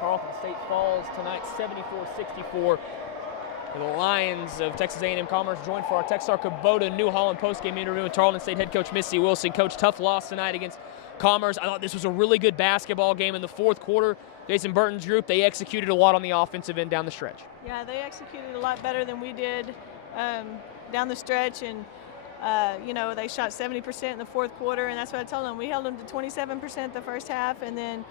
Tarleton State falls tonight 74-64. For the Lions of Texas A&M-Commerce, joined for our Texar Kubota New Holland postgame interview with Tarleton State head coach Misty Wilson. Coach, tough loss tonight against Commerce. I thought this was a really good basketball game in the fourth quarter. Jason Burton's group, they executed a lot on the offensive end down the stretch. Yeah, they executed a lot better than we did down the stretch, and they shot 70% in the fourth quarter, and that's what I told them. We held them to 27% the first half, and then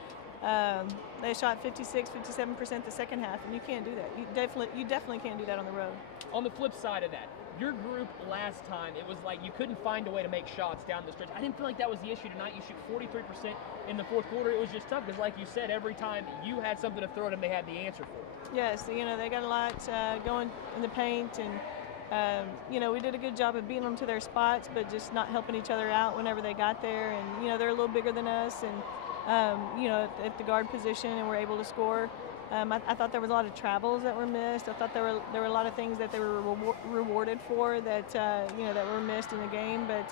they shot 56-57% the second half, and you can't do that. You definitely can't do that on the road. On the flip side of that, your group last time, it was like you couldn't find a way to make shots down the stretch. I didn't feel like that was the issue tonight. You shoot 43% in the fourth quarter. It was just tough because, like you said, every time you had something to throw at them, they had the answer for it. Yes, they got a lot going in the paint, and we did a good job of beating them to their spots, but just not helping each other out whenever they got there. And, they're a little bigger than us, and at the guard position, and we're able to score. I thought there was a lot of travels that were missed. I thought there were a lot of things that they were rewarded for that that were missed in the game. But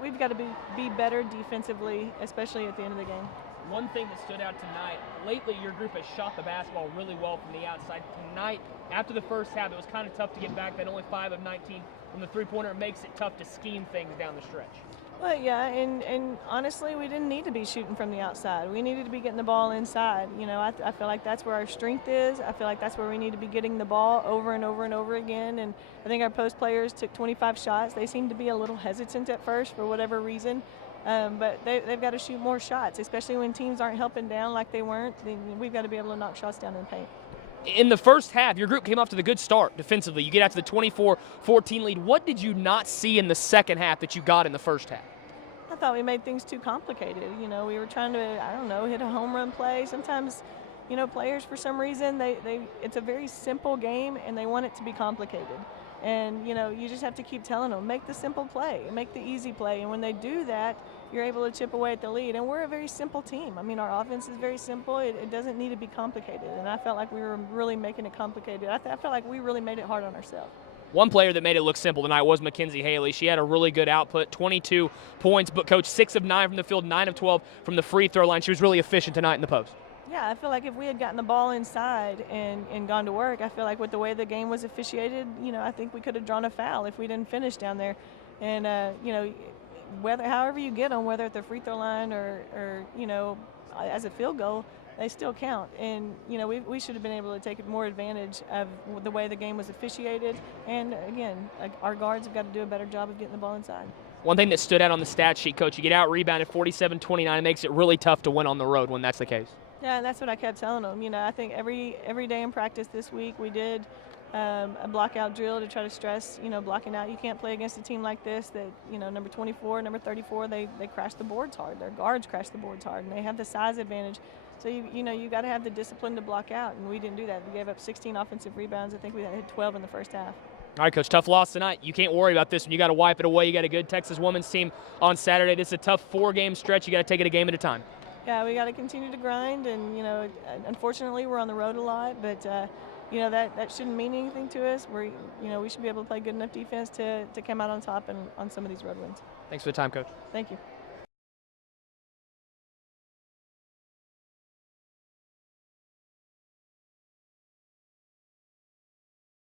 we've got to be better defensively, especially at the end of the game. One thing that stood out tonight, lately your group has shot the basketball really well from the outside. Tonight, after the first half, it was kind of tough to get back. That only 5 of 19 from the three-pointer. It makes it tough to scheme things down the stretch. Well, yeah, and honestly, we didn't need to be shooting from the outside. We needed to be getting the ball inside. I feel like that's where our strength is. I feel like that's where we need to be getting the ball over and over and over again. And I think our post players took 25 shots. They seemed to be a little hesitant at first for whatever reason. But they've got to shoot more shots, especially when teams aren't helping down like they weren't. We've got to be able to knock shots down in the paint. In the first half, your group came off to the good start defensively. You get out to the 24-14 lead. What did you not see in the second half that you got in the first half? I thought we made things too complicated. We were trying to, hit a home run play. Sometimes, players, for some reason, it's a very simple game, and they want it to be complicated. And, you just have to keep telling them, make the simple play, make the easy play. And when they do that, you're able to chip away at the lead. And we're a very simple team. I mean, our offense is very simple. It doesn't need to be complicated. And I felt like we were really making it complicated. I felt like we really made it hard on ourselves. One player that made it look simple tonight was Mackenzie Haley. She had a really good output, 22 points, but Coach, 6 of 9 from the field, 9 of 12 from the free throw line. She was really efficient tonight in the post. Yeah, I feel like if we had gotten the ball inside and gone to work, I feel like with the way the game was officiated, I think we could have drawn a foul if we didn't finish down there. And, however you get them, whether at the free throw line or as a field goal, they still count. And, we should have been able to take more advantage of the way the game was officiated. And, again, our guards have got to do a better job of getting the ball inside. One thing that stood out on the stat sheet, Coach, you get out-rebounded 47-29. It makes it really tough to win on the road when that's the case. Yeah, and that's what I kept telling them. I think every day in practice this week we did a block-out drill to try to stress, blocking out. You can't play against a team like this that, number 24, number 34, they crash the boards hard. Their guards crash the boards hard, and they have the size advantage. So, you got to have the discipline to block out, and we didn't do that. We gave up 16 offensive rebounds. I think we had 12 in the first half. All right, Coach, tough loss tonight. You can't worry about this one. You got to wipe it away. You got a good Texas women's team on Saturday. This is a tough 4-game stretch. You got to take it a game at a time. Yeah, we got to continue to grind, and, unfortunately we're on the road a lot, but, that shouldn't mean anything to us. We should be able to play good enough defense to come out on top on some of these road wins. Thanks for the time, Coach. Thank you.